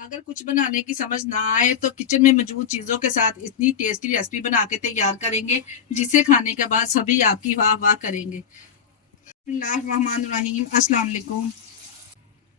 अगर कुछ बनाने की समझ ना आए तो किचन में मौजूद चीजों के साथ इतनी टेस्टी रेसिपी बना के तैयार करेंगे जिसे खाने के बाद सभी आपकी वाह वाह करेंगे। बिस्मिल्लाहिर्रहमानिर्रहीम, अस्सलाम वालेकुम।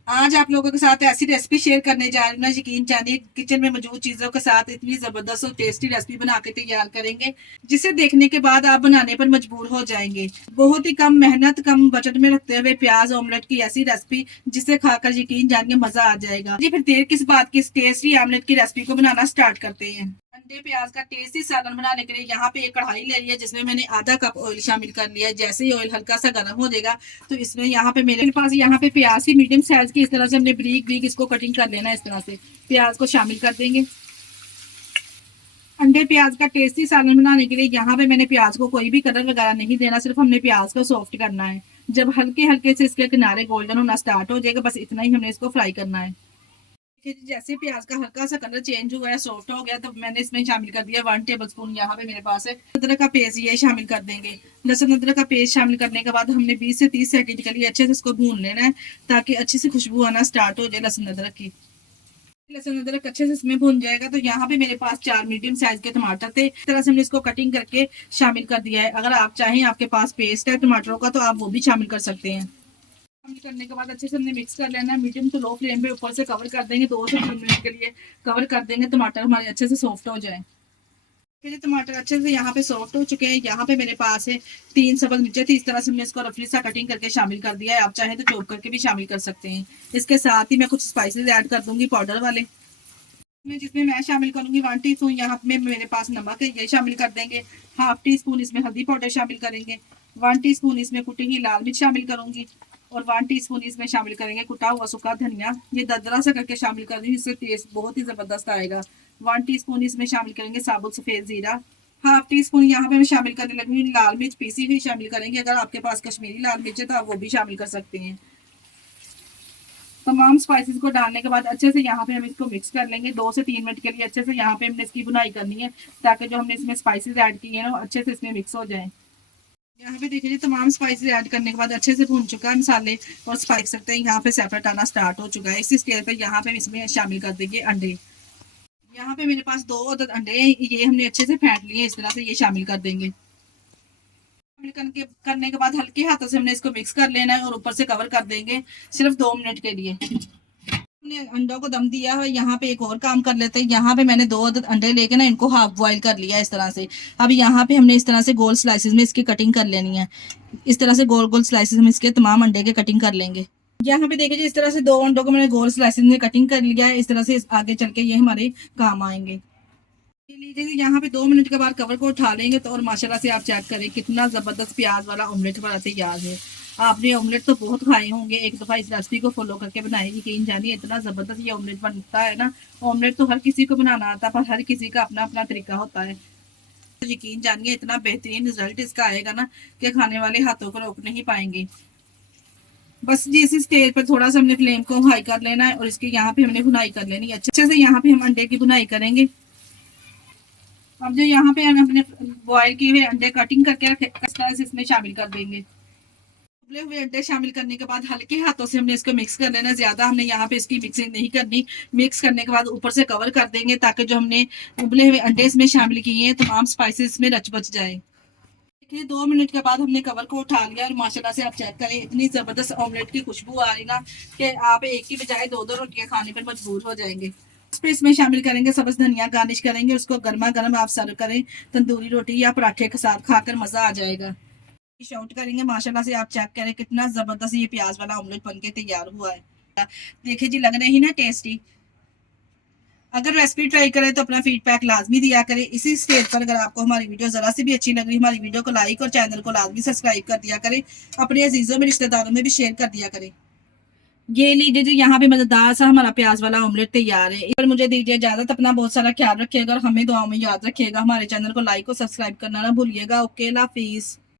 आज आप लोगों के साथ ऐसी रेसिपी शेयर करने जा रही हूँ ना, यकीन जानिए किचन में मौजूद चीजों के साथ इतनी जबरदस्त और टेस्टी रेसिपी बना के तैयार करेंगे जिसे देखने के बाद आप बनाने पर मजबूर हो जाएंगे। बहुत ही कम मेहनत कम बजट में रखते हुए प्याज ऑमलेट की ऐसी रेसिपी जिसे खाकर यकीन जानिए मजा आ जाएगा जी। फिर देर किस बात की, इस टेस्टी ऑमलेट की रेसिपी को बनाना स्टार्ट करते हैं। अंडे प्याज का टेस्टी सालन बनाने के लिए यहाँ पे एक कढ़ाई ले लिया जिसमें मैंने आधा कप ऑयल शामिल कर लिया है। जैसे ही ऑयल हल्का सा गर्म हो जाएगा तो इसमें यहाँ पे मेरे पास यहाँ पे प्याज की मीडियम साइज की इस तरह से हमने ब्रीक ब्रीक इसको कटिंग कर लेना है। इस तरह से प्याज को शामिल कर देंगे। अंडे प्याज का टेस्टी सालन बनाने के लिए यहाँ पे मैंने प्याज को कोई भी कलर वगैरह नहीं देना, सिर्फ हमने प्याज को सॉफ्ट करना है। जब हल्के हल्के से इसके किनारे गोल्डन होना स्टार्ट हो जाएगा, बस इतना ही हमने इसको फ्राई करना है। जैसे प्याज का हल्का सा कलर चेंज हुआ है, सॉफ्ट हो गया, तो मैंने इसमें शामिल कर दिया 1 टेबल स्पून यहाँ पे मेरे पास है अदरक का पेस्ट, ये शामिल कर देंगे। लहसुन अदरक का पेस्ट शामिल करने के बाद हमने 20 से 30 सेकंड के लिए अच्छे से इसको भून लेना है ताकि अच्छी सी खुशबू आना स्टार्ट हो जाए लहसुन अदरक की। लहसुन अदरक अच्छे से इसमें भून जाएगा तो यहाँ पे मेरे पास 4 मीडियम साइज के टमाटर थे, इस तरह से हमने इसको कटिंग करके शामिल कर दिया है। अगर आप चाहें, आपके पास पेस्ट है टमाटरों का, तो आप वो भी शामिल कर सकते हैं। शामिल करने के बाद अच्छे से हमने मिक्स कर लेना है। मीडियम टू लो फ्लेम पे ऊपर से कवर कर देंगे, 2 से 3 मिनट के लिए कवर कर देंगे, टमाटर हमारे अच्छे से सॉफ्ट हो जाए। फिर टमाटर अच्छे से यहाँ पे सॉफ्ट हो चुके हैं। यहाँ पे मेरे पास है 3 सब्ज मिर्चें थी, इस तरह से हमने इसको रफली सा कटिंग करके शामिल कर दिया है। आप चाहें तो चॉप करके भी शामिल कर सकते हैं। इसके साथ ही मैं कुछ स्पाइसेस ऐड कर दूंगी पाउडर वाले, जिसमें मैं शामिल करूंगी 1 टीस्पून यहाँ पे मेरे पास नमक है, ये शामिल कर देंगे। हाफ टी स्पून इसमें हल्दी पाउडर शामिल करेंगे। 1 टीस्पून इसमें कुटी हुई लाल मिर्च शामिल करूंगी और 1 टीस्पून इसमें शामिल करेंगे कुटा हुआ सूखा धनिया। ये दरदरा सा करके शामिल कर देंगे, इससे टेस्ट बहुत ही जबरदस्त आएगा। 1 टीस्पून इसमें शामिल करेंगे साबुत सफेद जीरा। हाफ टी स्पून यहाँ पे मैं शामिल करने लगी लाल मिर्च पीसी हुई शामिल करेंगे। अगर आपके पास कश्मीरी लाल मिर्च है तो आप वो भी शामिल कर सकते हैं। तमाम स्पाइसेस को डालने के बाद अच्छे से यहाँ पे हम इसको मिक्स कर लेंगे। 2 से 3 मिनट के लिए अच्छे से यहाँ पे हमने इसकी बुनाई करनी है ताकि जो हमने इसमें स्पाइसेस ऐड किए हैं अच्छे से इसमें मिक्स हो जाए। यहाँ पे देखिए तमाम स्पाइसेस ऐड करने के बाद अच्छे से भून चुका है मसाले और स्पाइस सकते हैं यहाँ पे सेपरेट आना स्टार्ट हो चुका है। इसी स्टेज पे यहाँ पे इसमें शामिल कर देंगे अंडे। यहाँ पे मेरे पास 2 अदद अंडे हैं, ये हमने अच्छे से फेंट लिए, इस तरह से ये शामिल कर देंगे। करने के बाद हल्के हाथों से हमने इसको मिक्स कर लेना है और ऊपर से कवर कर देंगे सिर्फ 2 मिनट के लिए। हमने अंडों को दम दिया है। यहाँ पे एक और काम कर लेते हैं। यहाँ पे मैंने 2 अंडे लेके ना इनको हाफ बॉईल कर लिया इस तरह से। अब यहाँ पे हमने इस तरह से गोल स्लाइसेस में इसकी कटिंग कर लेनी है। इस तरह से गोल गोल स्लाइसेस में इसके तमाम अंडे के कटिंग कर लेंगे। यहाँ पे देखिए इस तरह से 2 अंडों को मैंने गोल स्लाइसेस में कटिंग कर लिया है। इस तरह से आगे चल के ये हमारे काम आएंगे। लीजिए यहाँ पे 2 मिनट के बाद कवर को उठा लेंगे तो और माशाल्लाह से आप चेक करें कितना जबरदस्त प्याज वाला ऑमलेट बना तैयार है। आपने ऑमलेट तो बहुत खाए होंगे, एक दफा इस रेसिपी को फॉलो करके बनाए, यकीन जानिए इतना जबरदस्त ये ऑमलेट बनता है ना। ऑमलेट तो हर किसी को बनाना आता है पर हर किसी का अपना अपना तरीका होता है। तो यकीन जानिए इतना बेहतरीन रिजल्ट इसका आएगा ना कि खाने वाले हाथों को रोक नहीं पाएंगे। बस जी इसी स्टेज पर थोड़ा सा हमने फ्लेम को हाई कर लेना है और इसकी यहाँ पे हमने बुनाई कर लेनी है। अच्छे से यहाँ पे हम अंडे की बुनाई करेंगे। अब जो यहाँ पे हम अपने बॉयल किए हुए अंडे कटिंग करके रखे इस तरह से इसमें शामिल कर देंगे। उबले हुए अंडे शामिल करने के बाद हल्के हाथों से हमने इसको मिक्स कर लेना, ज्यादा हमने यहाँ पे इसकी मिक्सिंग नहीं करनी। मिक्स करने के बाद ऊपर से कवर कर देंगे ताकि जो हमने उबले हुए अंडे इसमें शामिल किए हैं तमाम स्पाइसेस में रच बच जाए। देखिए 2 मिनट के बाद हमने कवर को उठा लिया और माशाल्लाह से आप चेक करें इतनी जबरदस्त ऑमलेट की खुशबू आ रही ना कि आप एक की बजाय 2-2 रोटियां खाने पर मजबूर हो जाएंगे। इसमें शामिल करेंगे सब्ज धनिया, गार्निश करेंगे, उसको गर्मा गर्म आप सर्व करें तंदूरी रोटी या पराठे के साथ, खाकर मजा आ जाएगा। आउट करेंगे माशाल्लाह से आप चेक करें कितना जबरदस्त ये प्याज वाला ऑमलेट बनके तैयार हुआ है। देखिए जी लग रही ना टेस्टी। अगर रेसिपी ट्राई करें तो अपना फीडबैक लाजमी दिया करें। इसी स्टेज पर अगर आपको हमारी वीडियो जरा सी भी अच्छी लग रही है, हमारी वीडियो को लाइक और चैनल को लाजमी सब्सक्राइब कर दिया करें। अपने अजीजों में रिश्तेदारों में भी शेयर कर दिया करें। ये लीजिए जी यहाँ पे मजेदार सा हमारा प्याज वाला ऑमलेट तैयार है। पर मुझे दीजिए इजाजत, अपना बहुत सारा ख्याल रखिएगा और हमें दुआओं में याद रखिएगा। हमारे चैनल को लाइक और सब्सक्राइब करना ना भूलिएगा। ओके, अल्लाह हाफिज।